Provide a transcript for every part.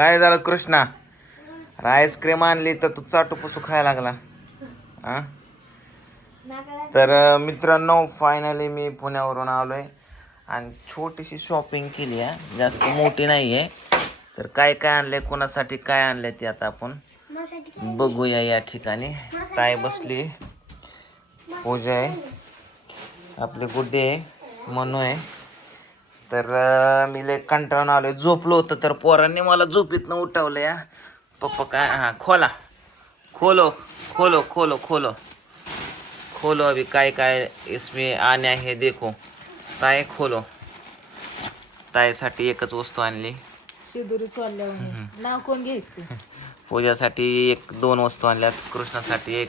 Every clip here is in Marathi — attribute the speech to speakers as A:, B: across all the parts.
A: काय झालं कृष्णा? आईस्क्रीम आणली तर तू चाटू पुसू खायला लागला. हा तर मित्रांनो फायनली मी पुण्यावरून आलोय. आणि छोटीशी शॉपिंग केली आहे जास्त मोठी नाही आहे तर काय काय आणलंय कोणासाठी काय आणलंय ते आता आपण बघूया या ठिकाणी. ताई बसली. पूजा आहे. आपली गुड्डी आहे. मनू आहे. तर मी लय कंटाळून आलोय. झोपलो होतं तर पोरांनी मला झोपीतनं उठवलं या पप्पा काय हां खोला. खोलो खोलो खोलो खोलो. खोलो अभी काय काय इसमें आण्या हे देखो. ताय खोलो. ताईसाठी एकच वस्तू आणली.
B: शिदुरी सोडल्यावर नाव कोण घ्यायचं?
A: पूजासाठी एक दोन वस्तू आणल्यात. कृष्णासाठी एक.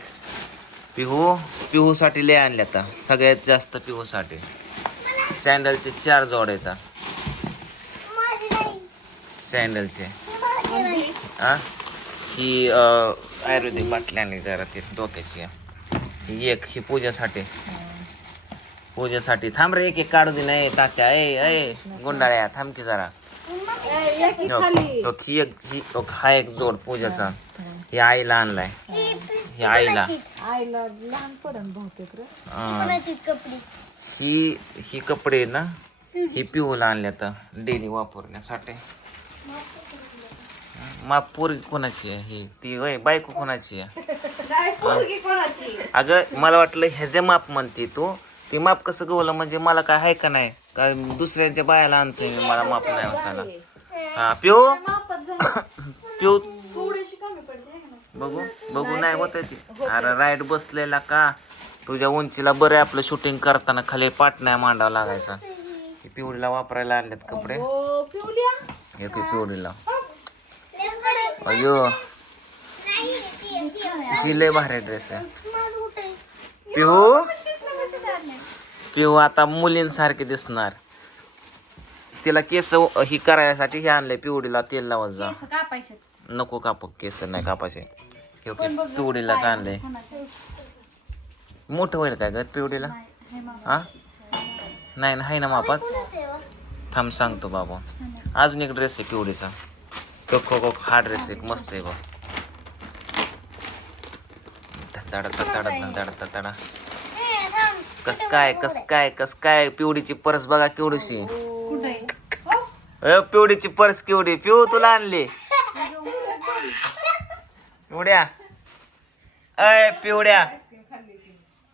A: पिहू पिहूसाठी लय आणल्या आता सगळ्यात जास्त पिहूसाठी. सँडलचे चार जोड येतात. सँडलचे हा ही अं, आयुर्वेदिक बाटली आणली जरा ती डोक्याची ही एक ही पूजासाठी. पूजेसाठी. थांब रे एक एक काढू दे नाही तात्या ए ए गुंडाळ्या थांब की जरा. ही एक ही तो हा एक जोड पूजाचा. ही आईला आणलाय. ही आईला.
B: आईला लहान पडन बहुतेक
A: ही ही कपडे ना ही पिऊला आणल्या तर डेली वापरण्यासाठी. माप पोरगी कोणाची आहे ही? ती वय बायको कोणाची आहे? अगं मला वाटलं ह्याचे माप म्हणते तू. ती माप कसं गवलं? म्हणजे मला काय आहे का नाही? काय दुसऱ्यांच्या बायाला आणतोय मी मला माप नाही असायला? हा पिऊ? पिऊ? बघू बघू नाही होत ती. अरे राईट बसलेला का? तुझ्या उंचीला बरं आहे आपलं शूटिंग करताना खाली पाट नाही मांडावा लागायचा. ही पिवळीला वापरायला आणलेत कपडे. ही पिवळीला. अयो. ही लय भारी ड्रेस आहे. पिहू? पिहू आता मुलींसारखी दिसणार. तिला केस ही करायसाठी हे आणले पिवडीला तेल लावत जा. नको कापू केस नाही कापायचे. पिवडीलाच आणले मोठं होईल काय ग पिवडीला? हा? नाही ना आहे ना मापात? थांब सांगतो बाबा. अजून एक ड्रेस आहे पिवडीचा. तो खो खो हा ड्रेस एक मस्त आहे बघ धडा धडा धडा धडा कस काय कस काय कस काय पिवडीची परस बघा केवढीशी. पिवडीची पर्स केवढी? पिऊ तुला आणली. पिवड्या. अय पिवड्या.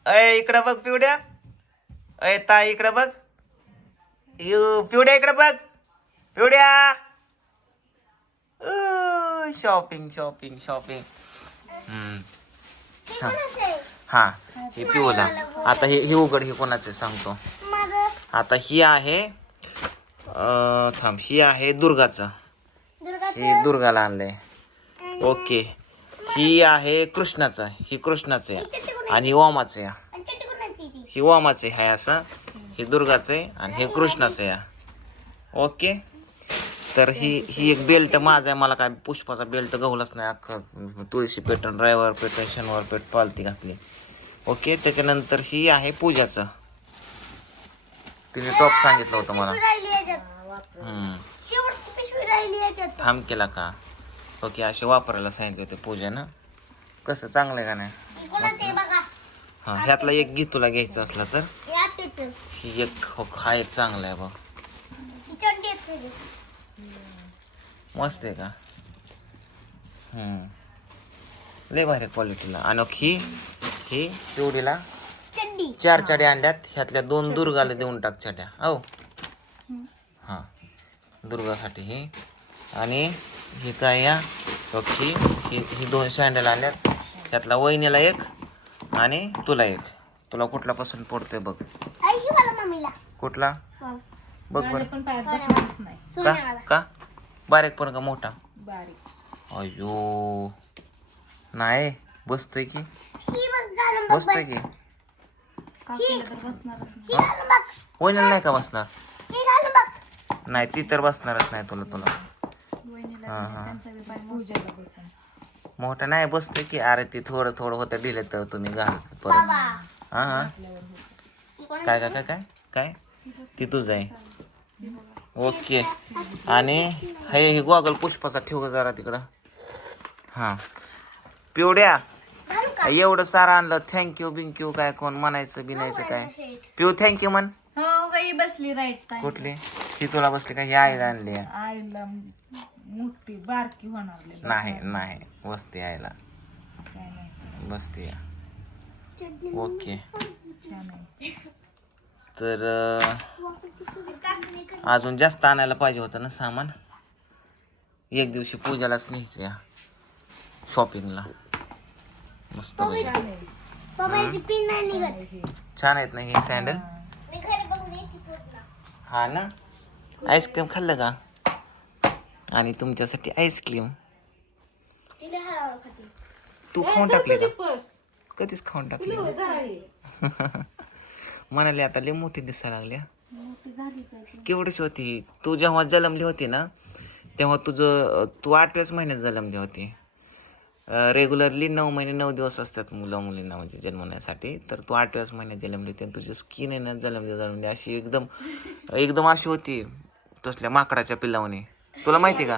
A: अय इकडं बघ पिवड्या. अय ताई इकडं बघ. यू पिवड्या इकडं बघ. पिवड्या. शॉपिंग शॉपिंग शॉपिंग हा हे पिवला आता हे हे उघड हे कोणाचे सांगतो. आता ही आहे अं, थांब ही आहे दुर्गाचं. हे दुर्गाला आणलंय. ओके. ही आहे कृष्णाचं. ही कृष्णाचं आहे. आणि ही ओमाचं ही ओमाचं आहे असं. हे दुर्गाचं आहे आणि हे कृष्णाचं आहे ओके? तर ही ही एक बेल्ट माझा आहे. मला काय पुष्पाचा बेल्ट गवलाच नाही. अख्खं तुळशी पेटन ड्रायव्हर पेटन शनिवार पेट पालती घातली. ओके? त्याच्यानंतर ही आहे पूजाचं. तिने टॉप सांगितलं होतं मला. थांब केला का? ओके असे वापरायला सांगितले होते पूजेनं. कसं? चांगलं आहे का नाही? हां ह्यातला एक घे तुला घ्यायचं असला तर. ही एक हो हा एक चांगला आहे बघ. मस्त आहे का? हम्म. लय भारी क्वालिटीला. आणि ही ही पिवडीला चार चड्या आणल्यात. ह्यातल्या दोन दुर्गाला देऊन टाक चड्या. हो हां. दुर्गासाठी ही. आणि ही काय या? ही ही ही दोन सँडल आणल्यात. त्यातला वहिनीला एक आणि तुला एक. तुला कुठला पसंत पडतोय बघ. कुठला? बघ
B: माझ्या
A: बरं
B: पण पायात बसणारच नाही.
A: का? का? बारीक पण का मोठा?
B: बारीक.
A: अयो नाही बसतोय की. बसतोय की.
B: तर बसणारच नाही.
A: वहिनीला नाही का बसणार? नाही ती तर बसणारच नाही तुला तुला.
B: वहिनीला
A: हां हां.
B: त्यांचा बी पाय पूजाला बसन
A: मोठा नाही बसतोय की अरे ती थोडं थोडं होतं दिले तर तुम्ही घाल परत. हां हां. काय काय काय काय? काय? ती तुझं आहे. ओके. आणि हे हे गॉगल पुष्पाचा ठेव जरा तिकडं. हां. पिवड्या एवढं सारं आणलं. थँक्यू बिंक्यू काय कोण म्हणायचं बिनायचं काय? पिऊ थँक्यू म्हण.
B: हो काही बसली राईट
A: कुठली? ही तुला बसली का? ही आईला आणली.
B: आईला. मोठी बारकी होणार लय.
A: नाही नाही. आईला
B: काय नाही.
A: बसते ओके.
B: छान आहे
A: तर अं, अजून जास्त आणायला पाहिजे होतं ना सामान. एक दिवशी पूजालाच न्यायचं या. शॉपिंगला मस्त पैकी.
B: छान आहे
C: पप्पाची पिन नाही निघत.
B: हे.
A: छान आहेत ना हे सँडल
C: मी घरी बघून येते पूर्ण.
A: हा ना? आईस्क्रीम खाल्लं का? आणि तुमच्यासाठी आईस्क्रीम
C: तिला हळूहळू खाते.
A: तू खाऊन टाकली का? कधीच खाऊन टाकली
B: जरा.
A: म्हणाले आता लय मोठी दिसायला लागल्या. केवढीच होती. तू जेव्हा जन्मली होती ना तेव्हा तुझं तू आठव्याच महिन्यात जन्मली होती. रेग्युलरली नऊ महिने नऊ दिवस असतात मुलं मुलींना म्हणजे जन्मण्यासाठी. तर तू आठव्याच महिन्यात जन्मली होती आणि तुझी स्किन आहे ना जन्मली जन्मली अशी एकदम एकदम अशी होती. तसल्या माकडाच्या पिल्लावणी तुला माहिती का?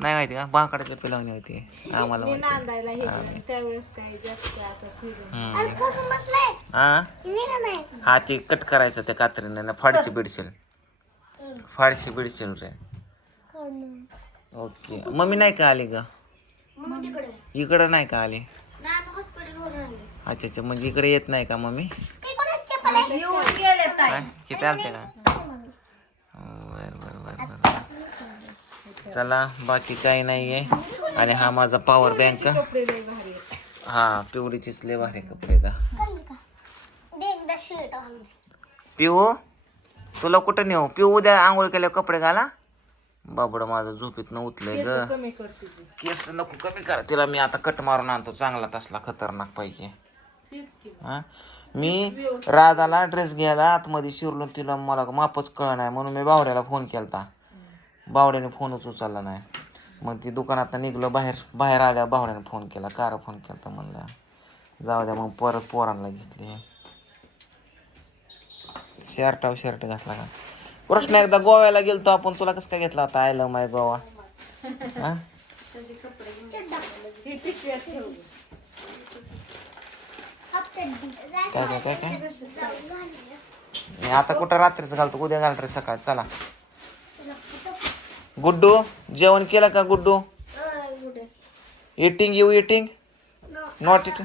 A: नाही. माहिती का? माकडाच्या पिल्लावणी होती. आम्हाला माहिती.
B: नांदायला हे केलं. त्यावेळेस काही जास्त असं फिरून.
A: हम्म.
C: अरे बसून बसलाय
A: हा
C: निघा नाही?
A: हा ते कट करायचं त्या कात्रीने ना फाडशी बिडशील. फाडशी बिडशील रे. ओके. मम्मी नाही का आली ग? इकडं नाही का आली? अच्छा अच्छा. म्हणजे इकडे येत नाही का मम्मी.
B: येऊन गेले ताई.
A: काय किती आलते का बर बर बर बर चला बाकी काही नाही आहे आणि हा माझा पॉवर बँक. हा पिवळीचीच लय भारी कपडे का. पिऊ तुला कुठं नेऊ? पिऊ उद्या आंघोळ केल्यावर कपडे घाला. बाबड माझं झोपीत न उठलंय ग. केस नको कमी करा. तिला मी आता कट मारून आणतो. चांगला तसला खतरनाक पाहिजे हा? मी राधाला ड्रेस घ्यायला आतमध्ये शिरलो तिला मला मापच कळ नाही म्हणून मी बावड्याला फोन केलता. बावड्याने फोनच उचलला नाही. मग ती दुकानात निघलो बाहेर बाहेर आल्या बावड्याने फोन केला. कार फोन केला तर म्हणलं जाऊ द्या मग परत पोरांना घेतली. शर्टाव शर्ट घातला का? प्रश्न एकदा गोव्याला गेलतो आपण तुला कसं काय घेतला होता? आय लव माय गोवा हा? काय काय काय काय? आता कुठं रात्रीच घालतो? उद्या घाल सकाळ. चला. गुड्डू जेवण केलं का Guddu? Eating you eating not eat.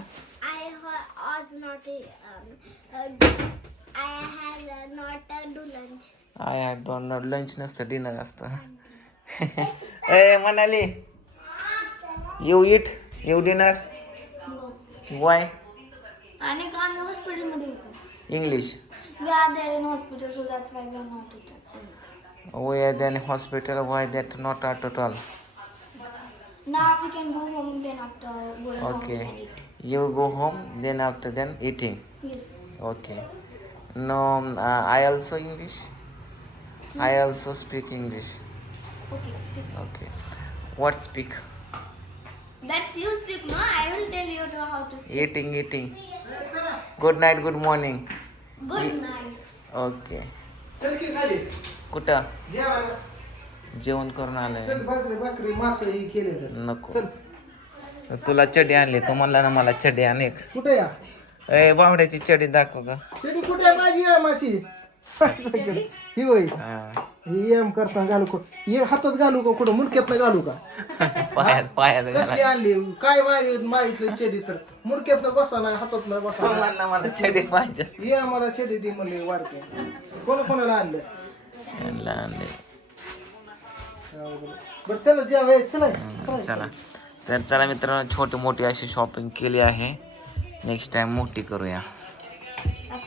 A: I had don't know lunch नसतं डिनर असतं. ए म्हणाली you eat you dinner why
C: आणि का आम्ही हॉस्पिटलमध्ये होतो.
A: English
C: we are there in hospital so that's why we are not eat
A: where then hospital? Why that not at all?
C: Now we can go home then after going
A: okay. home you go home then after then
C: eating?
A: Yes. Okay. No um, uh, i also english? Yes.
C: i also
A: speak english. Okay
C: speak. okay. What speak? That's you speak ma. i will tell you
A: how to speak. Eating eating. Good
C: night good
A: morning.
D: Good night. Okay.
A: कुठं? जेवण करून आलंय.
D: चल भाकरी भाकरी मास ही केले तर.
A: नको.
D: चल.
A: तुला चडी आणली तू म्हणला ना मला चडी आण एक.
D: कुठे या?
A: ए बावड्याची चडी दाखव का
D: चेडी कुठे आहे? माझी आहे माझी ही होय.
A: हा.
D: ही एम करता घालू को? हे हातात घालू का? कुठं? मुडक्यात घालू का?
A: पायात पायात
D: कसली आणली? काय मागित मागितलं चेडी तर. मुडक्यात बसा ना हातात
A: तू
D: बसा
A: म्हणला मला चडी पाहिजे.
D: ये आम्हाला चेडी दे म्हणले वाढते कोणा कोणाला आणलं?
A: चला तर चला मित्रांनो छोटी मोठी अशी शॉपिंग केली आहे. नेक्स्ट टाइम मोठी करूया.